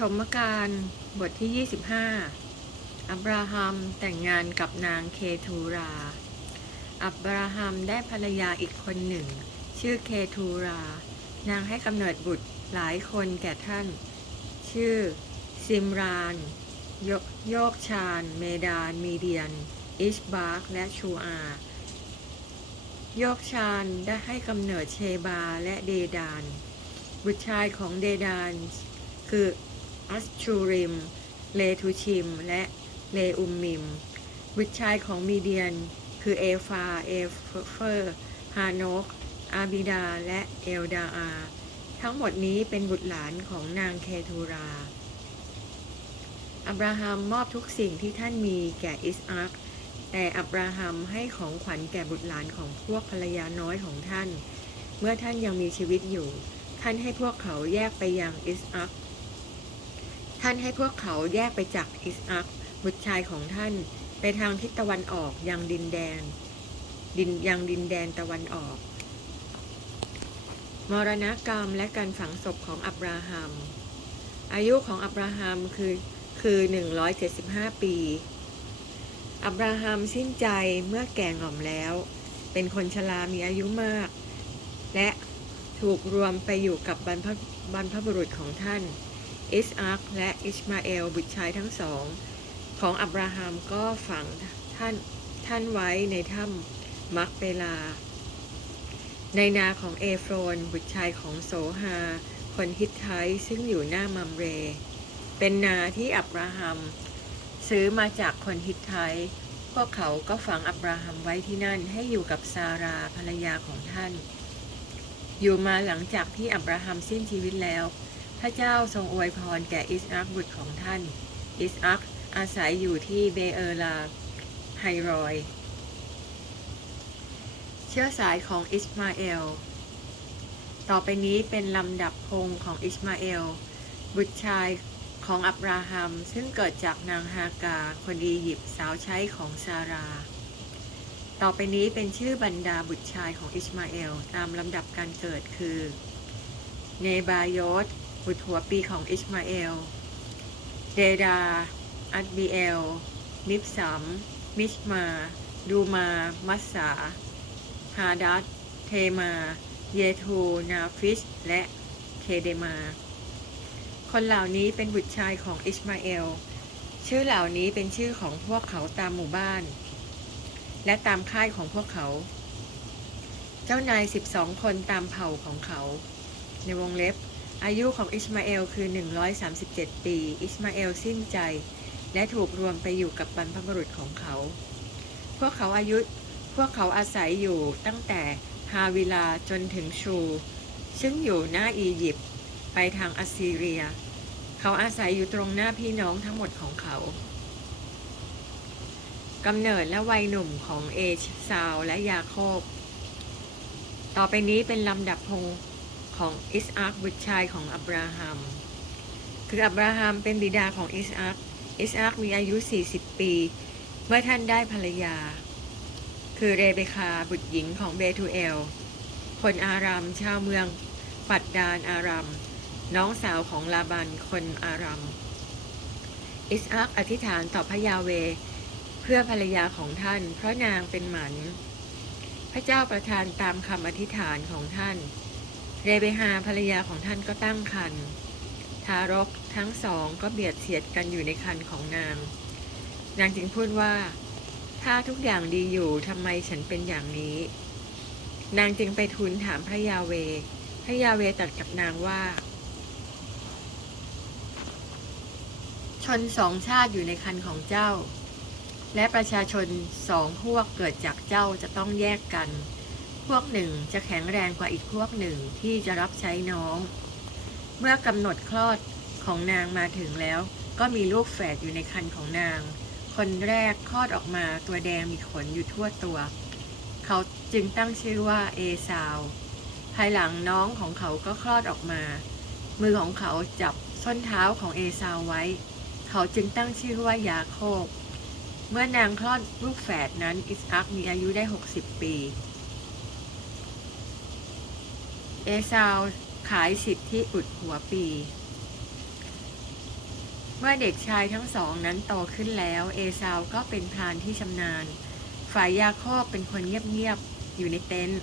ฐมกาลบทที่ 25 อับราฮัมแต่งงานกับนางเคทูรา อับราฮัมได้ภรรยาอีกคนหนึ่ง ชื่อเคทูรา นางให้กำเนิดบุตรหลายคนแก่ท่าน ชื่อ ซิมรานโยโยกชาญ เมดาน มีเดียน อิชบาร์ก และชูอา โยกชาญได้ให้กำเนิดเชบาและเดดาน บุตรชายของเดดาน คือ อัสชูริม เลทูชิม และเลอุมมิม บุตรชายของมีเดียน คือเอฟา เอฟเฟอร์ ฮานก อาบิดา และเอลดาอา ทั้งหมดนี้เป็นบุตรหลานของนางเคทูราอับราฮัมมอบทุกสิ่งที่ท่านมีแก่อิสอัคแต่อับราฮัมให้ของขวัญแก่บุตรหลานของพวกภรรยาน้อยของท่าน เมื่อท่านยังมีชีวิตอยู่ ท่านให้พวกเขาแยกไปยังอิสอัค ท่านให้พวกเขาแยกไปจากอิสอัคบุตรชายของท่าน ไปทางทิศตะวันออกยังดินแดน ดินยังดินแดนตะวันออก มรณกรรมและการฝังศพของอับราฮัม อายุของอับราฮัมคือคือ 175 ปี อับราฮัมสิ้นใจเมื่อแก่ง่อมแล้ว เป็นคนชรามีอายุมาก และถูกรวมไปอยู่กับบรรพบรรพบุรุษของท่าน อิสอัคและอิชมาเอลบุตรชายทั้งสอง ของอับราฮัมก็ฝังท่านท่านไว้ในถ้ำมักเปลา ในนาของเอโฟรนบุตรชายของโสฮา คนฮิตไทซึ่งอยู่หน้ามัมเร เป็นนาที่อับราฮัม ซื้อมาจากคนฮิตไทพวกเขาก็ฝังอับราฮัมไว้ที่นั่นให้อยู่กับซาราภรรยาของท่าน อยู่มาหลังจากที่อับราฮัมสิ้นชีวิตแล้ว พระเจ้าทรงอวยพรแก่อิสอัคบุตรของท่าน อิสอัคอาศัยอยู่ที่เบเออลาไฮรอย เชื้อสายของอิสมาเอล ต่อไปนี้เป็นลำดับพงของอิสมาเอล บุตรชายของอับราฮัม ซึ่งเกิดจากนางฮากา คนอียิปต์สาวใช้ของซารา ต่อไปนี้เป็นชื่อบรรดาบุตรชายของอิสมาเอล ตามลำดับการเกิดคือ เนบายอ บุตรหัวปีของอิสมาเอล เดดา อัดบีเอล มิบสัม มิชมา ดูมา มัสสา ฮาดัตเทมา เยทูนาฟิช และเคเดมา คนเหล่านี้เป็นบุตรชายของอิสมาเอล ชื่อเหล่านี้เป็นชื่อของพวกเขาตามหมู่บ้าน และตามค่ายของพวกเขา เจ้านาย12คนตามเผ่าของเขา ในวงเล็บ อายุของอิสมาเอลคือ 137 ปี อิสมาเอลสิ้นใจ และถูกรวมไปอยู่กับบรรพบุรุษของเขา พวกเขาอายุ พวกเขาอาศัยอยู่ตั้งแต่ฮาวิลาจนถึงชู ซึ่งอยู่หน้าอียิปต์ไปทางอัสซีเรีย เขาอาศัยอยู่ตรงหน้าพี่น้องทั้งหมดของเขากำเนิดและวัยหนุ่มของเอชซาวและยาโคบ ต่อไปนี้เป็นลำดับพง ของอิสอัคบุตรชายของอับราฮัม คืออับราฮัมเป็นบิดาของอิสอัคอิสอัคมีอายุ 40 ปี เมื่อท่านได้ภรรยา คือเรเบคาบุตรหญิงของเบทูเอล คนอารัมชาวเมืองปัดดานอารัมน้องสาวของลาบันคนอารัมอิสอัคอธิษฐานต่อพระยาเว เพื่อภรรยาของท่าน เพราะนางเป็นหมัน พระเจ้าประทานตามคำอธิษฐานของท่าน เรเบฮาภรรยาของท่านก็ตั้งครรภ์ทารกทั้งสองก็เบียดเสียดกันอยู่ในครรภ์ของนาง นางจึงพูดว่า ถ้าทุกอย่างดีอยู่ทำไมฉันเป็นอย่างนี้ นางจึงไปทูลถามพระยาเว พระยาเวตรัสกับนางว่า ชนสองชาติอยู่ในคันของเจ้า และประชาชนสองพวกเกิดจากเจ้าจะต้องแยกกัน พวกหนึ่งจะแข็งแรงกว่าอีกพวกหนึ่งที่จะรับใช้น้อง เมื่อกำหนดคลอดของนางมาถึงแล้ว ก็มีลูกแฝดอยู่ในคันของนาง คนแรกคลอดออกมาตัวแดงมีขนอยู่ทั่วตัว เขาจึงตั้งชื่อว่าเอซาวภายหลังน้องของเขาก็คลอดออกมา มือของเขาจับส้นเท้าของเอซาวไว้ เขาจึงตั้งชื่อว่ายาโคบ เมื่อนางคลอดลูกแฝดนั้นอิสอัคมีอายุได้ 60 ปี เอซาวขายสิทธิอุดหัวปี เมื่อเด็กชายทั้งสองนั้นโตขึ้นแล้ว เอซาวก็เป็นพรานที่ชำนาญ ฝ่ายยาโคบเป็นคนเงียบๆ อยู่ในเต็นท์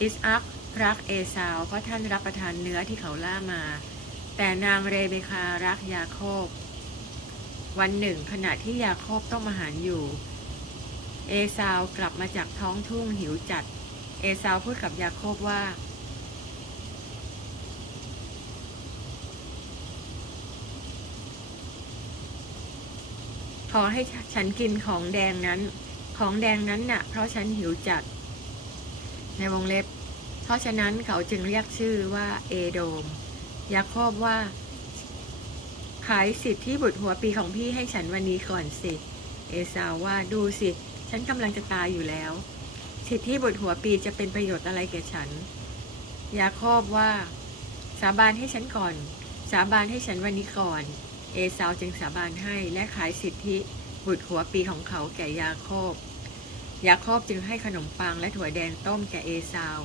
อิสอักรักเอซาวเพราะท่านรับประทานเนื้อที่เขาล่ามา แต่นางเรเบคารักยาโคบ วันหนึ่ง ขณะที่ยาโคบต้มอาหารอยู่ เอซาวกลับมาจากท้องทุ่งหิวจัด เอซาวพูดกับยาโคบว่า ขอให้ฉันกินของแดงนั้น ของแดงนั้นน่ะ เพราะฉันหิวจัด ในวงเล็บ เพราะฉะนั้นเขาจึงเรียกชื่อว่าเอโดม ยาโคบว่า ขายสิทธิที่บุตรหัวปีของพี่ให้ฉันวันนี้ก่อนสิ เอซาวว่าดูสิ ฉันกำลังจะตายอยู่แล้ว สิทธิบุตรหัวปีจะเป็นประโยชน์อะไรแก่ฉัน ยาโคบว่า สาบานให้ฉันก่อน สาบานให้ฉันวันนี้ก่อน เอซาวจึงสาบานให้และขายสิทธิบุตรหัวปีของเขาแก่ยาโคบ ยาโคบจึงให้ขนมปังและถั่วแดงต้มแก่เอซาว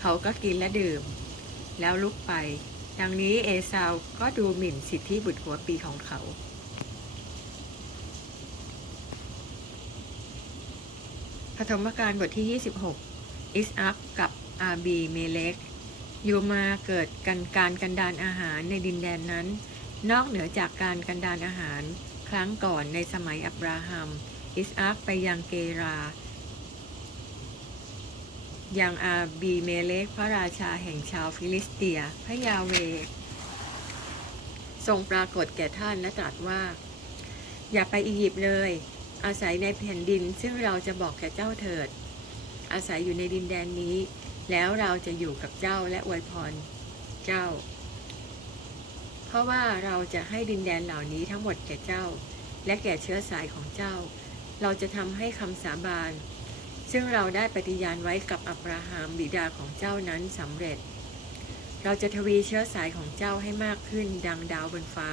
เขาก็กินและดื่ม แล้วลุกไป ดังนี้เอซาวก็ดูหมิ่นสิทธิบุตรหัวปีของเขาปฐมกาลบทที่ 26 อิสอักกับอาบีเมเลกยูมาเกิดกันการกันดานอาหารในดินแดนนั้น นอกเหนือจากการกันดานอาหาร ครั้งก่อนในสมัยอับราฮัม อิสอักไปยังเกรา ยังอาบีเมเลกพระราชาแห่งชาวฟิลิสเตีย พระยาเว ทรงปรากฏแก่ท่านและตรัสว่า อย่าไปอียิปต์เลย อาศัยในแผ่นดินซึ่งเราจะบอกแก่เจ้าเถิด อาศัยอยู่ในดินแดนนี้ แล้วเราจะอยู่กับเจ้าและอวยพรเจ้า เพราะว่าเราจะให้ดินแดนเหล่านี้ทั้งหมดแก่เจ้า และแก่เชื้อสายของเจ้า เราจะทำให้คำสาบาน ซึ่งเราได้ปฏิญาณไว้กับอับราฮัมบิดาของเจ้านั้นสำเร็จ เราจะทวีเชื้อสายของเจ้าให้มากขึ้นดังดาวบนฟ้า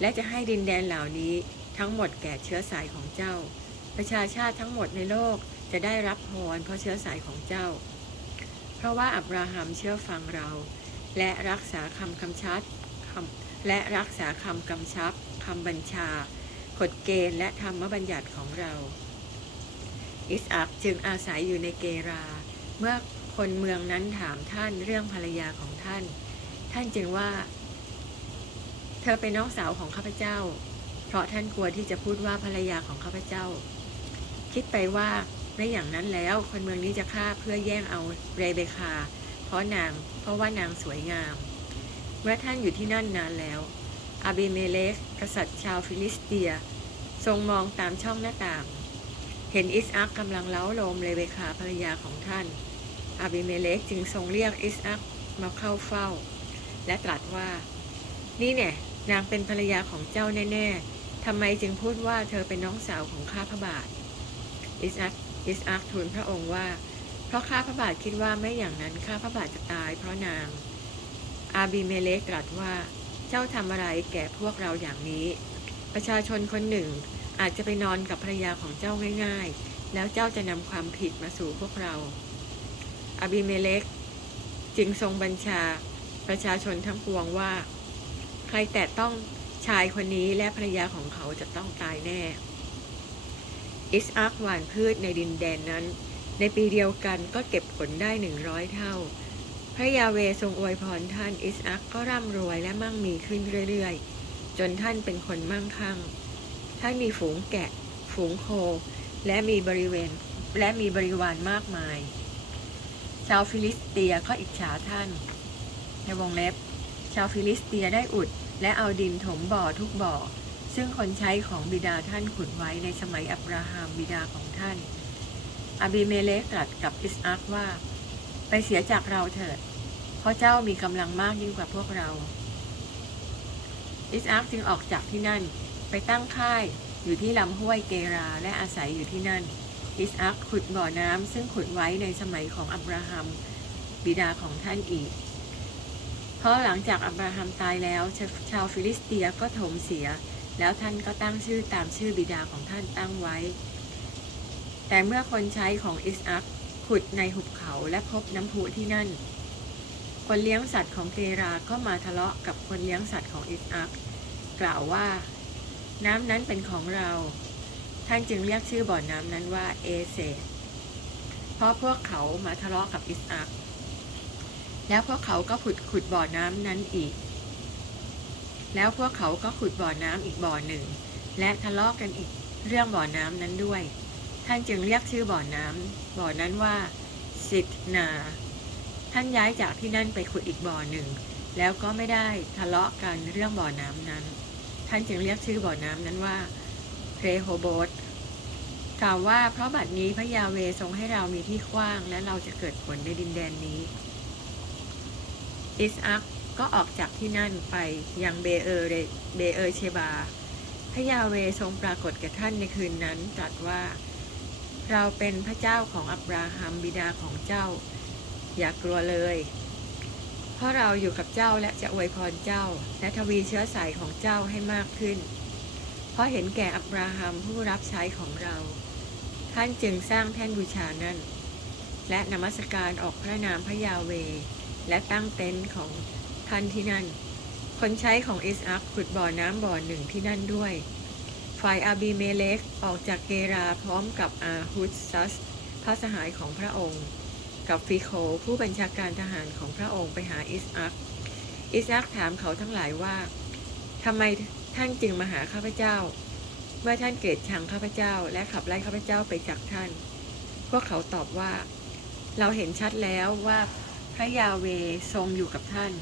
และจะให้ดินแดนเหล่านี้ทั้งหมดแก่เชื้อสายของเจ้า ประชาชาติทั้งหมดในโลกจะได้รับพรเพราะเชื้อสายของเจ้า เพราะว่าอับราฮัมเชื่อฟังเรา และรักษาคำคำชัดำและรักษาคำกำชับคำบัญชากฎเกณฑ์และธรรมบัญญัติของเราอิสอักจึงอาศัยอยู่ในเกรา เมื่อคนเมืองนั้นถามท่านเรื่องภรรยาของท่าน ท่านจึงว่า เธอเป็นน้องสาวของข้าพเจ้า เพราะท่านกลัวที่จะพูดว่าภรรยาของข้าพเจ้า คิดไปว่าไม่อย่างนั้นแล้วคนเมืองนี้จะฆ่าเพื่อแย่งเอาเรเบคา เพราะนางเพราะว่านางสวยงาม เมื่อท่านอยู่ที่นั่นนานแล้ว อาบิเมเลกกษัตริย์ชาวฟิลิสเตีย ทรงมองตามช่องหน้าต่าง เห็นอิสอักกำลังเล้าโลมเรเบคาภรรยาของท่าน อาบิเมเลกจึงทรงเรียกอิสอักมาเข้าเฝ้า และตรัสว่า นี่เนี่ยนางเป็นภรรยาของเจ้าแน่ๆทำไมจึงพูดว่าเธอเป็นน้องสาวของข้าพระบาท อิสอักอิสอักทูลพระองค์ว่า เพราะข้าพระบาทคิดว่าไม่อย่างนั้นข้าพระบาทจะตายเพราะนาง อาบีเมเลกตรัสว่า เจ้าทำอะไรแก่พวกเราอย่างนี้ ประชาชนคนหนึ่ง อาจจะไปนอนกับภรรยาของเจ้าง่าย ๆ แล้วเจ้าจะนำความผิดมาสู่พวกเรา อาบีเมเลกจึงทรงบัญชาประชาชนทั้งปวงว่า ใครแตะต้องชายคนนี้และภรรยาของเขาจะต้องตายแน่ อิสอักหว่านพืชในดินแดนนั้น ในปีเดียวกันก็เก็บผลได้หนึ่งร้อยเท่า พระยาเวทรงอวยพรท่านอิสอักก็ร่ำรวยและมั่งมีขึ้นเรื่อยๆ จนท่านเป็นคนมั่งคั่ง ท่านมีฝูงแกะ ฝูงโค และมีบริเวณและมีบริวารมากมาย ชาวฟิลิสเตียก็อิจฉาท่าน ในวงเล็บ ชาวฟิลิสเตียได้อุด และเอาดินถมบ่อทุกบ่อ ซึ่งคนใช้ของบิดาท่านขุดไว้ในสมัยอับราฮัมบิดาของท่านอาบิเมเลกตรัสกับอิสอักว่า ไปเสียจากเราเถิด เพราะเจ้ามีกำลังมากยิ่งกว่าพวกเรา อิสอักจึงออกจากที่นั่น ไปตั้งค่ายอยู่ที่ลำห้วยเกราและอาศัยอยู่ที่นั่น อิสอักขุดบ่อน้ำซึ่งขุดไว้ในสมัยของอับราฮัม บิดาของท่านอีก เพราะหลังจากอับราฮัมตายแล้ว ชาชาวฟิลิสเตียก็ถมเสีย แล้วท่านก็ตั้งชื่อตามชื่อบิดาของท่านตั้งไว้ แต่เมื่อคนใช้ของอิสอัก ขุดในหุบเขาและพบน้ำพุที่นั่น คนเลี้ยงสัตว์ของเกราก็มาทะเลาะกับคนเลี้ยงสัตว์ของอิสอักกล่าวว่า น้ำนั้นเป็นของเรา ท่านจึงเรียกชื่อบ่อน้ำนั้นว่าเอเซเพราะพวกเขามาทะเลาะกับอิสอักแล้วพวกเขาก็ขุดขุดบ่อน้ำนั้นอีก แล้วพวกเขาก็ขุดบ่อน้ำอีกบ่อหนึ่ง และทะเลาะกันอีกเรื่องบ่อน้ำนั้นด้วย ท่านจึงเรียกชื่อบ่อน้ำบ่อนั้นว่า สิทนา ท่านย้ายจากที่นั่นไปขุดอีกบ่อหนึ่ง แล้วก็ไม่ได้ทะเลาะกันเรื่องบ่อน้ำนั้น ท่านจึงเรียกชื่อบ่อน้ำนั้นว่าเรโฮโบตกล่าวว่าเพราะบัดนี้พระยาเวทรงให้เรามีที่กว้าง และเราจะเกิดผลในดินแดนนี้ อิสอักก็ออกจากที่นั่นไปยังเบเออเรเบเออเชบา พระยาเวทรงปรากฏแก่ท่านในคืนนั้นตรัสว่า เราเป็นพระเจ้าของอับราฮัมบิดาของเจ้า อย่ากลัวเลย เพราะเราอยู่กับเจ้าและจะอวยพรเจ้า และทวีเชื้อสายของเจ้าให้มากขึ้น เพราะเห็นแก่อับราฮัมผู้รับใช้ของเรา ท่านจึงสร้างแท่นบูชานั้น และนมัสการออกพระนามพระยาเว และตั้งเต็นท์ของท่านที่นั่น คนใช้ของอิสอักขุดบ่อน้ำบ่อหนึ่งที่นั่นด้วย ฝ่ายอาบีเมเลกออกจากเกราพร้อมกับอาฮุสซัสพระสหายของพระองค์ กับฟิโคผู้บัญชาการทหารของพระองค์ไปหาอิสอักอิสอักถามเขาทั้งหลายว่าทำไมท่านจึงมาหาข้าพเจ้า เมื่อท่านเกลียดชังข้าพเจ้า และขับไล่ข้าพเจ้าไปจากท่าน พวกเขาตอบว่า เราเห็นชัดแล้วว่าพระยาเวทรงอยู่กับท่าน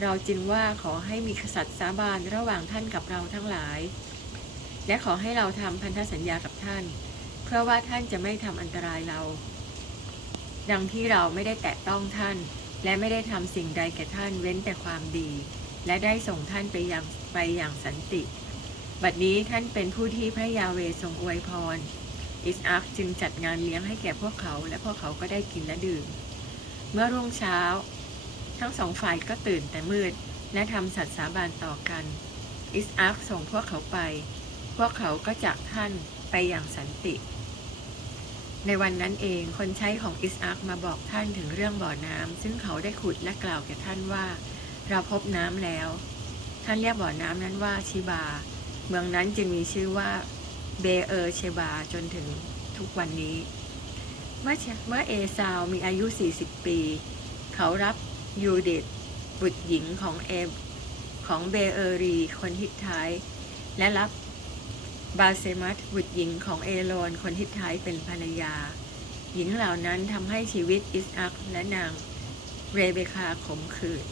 เราจึงว่าขอให้มีกษัตย์สาบานระหว่างท่านกับเราทั้งหลาย และขอให้เราทำพันธสัญญากับท่าน เพื่อว่าท่านจะไม่ทำอันตรายเรา ดังที่เราไม่ได้แตะต้องท่าน และไม่ได้ทำสิ่งใดแก่ท่านเว้นแต่ความดี และได้ส่งท่านไปยังไปอย่างสันติ บัดนี้ท่านเป็นผู้ที่พระยาเวทรงอวยพรอิสอักจึงจัดงานเลี้ยงให้แก่พวกเขา และพวกเขาก็ได้กินและดื่ม เมื่อรุ่งเช้า ทั้งสองฝ่ายก็ตื่นแต่มืด และทำสัตย์สาบานต่อกัน อิสอักส่งพวกเขาไป พวกเขาก็จากท่านไปอย่างสันติ ในวันนั้นเองคนใช้ของอิสอักมาบอกท่านถึงเรื่องบ่อน้ำซึ่งเขาได้ขุดและกล่าวแก่ท่านว่า เราพบน้ำแล้ว ท่านเรียกบ่อน้ำนั้นว่าชิบา เมืองนั้นจึงมีชื่อว่าเบเออร์เชบาจนถึงทุกวันนี้ เมื่อเมื่อเอซาวมีอายุ 40 ปี เขารับยูดิตบุตรหญิงของเอของเบเออรีคนฮิตไทยและรับ บาเซมัตบุตรหญิงของเอโลนคนฮิตไทเป็นภรรยา หญิงเหล่านั้นทำให้ชีวิตอิสอักและนางเรเบคาขมขื่น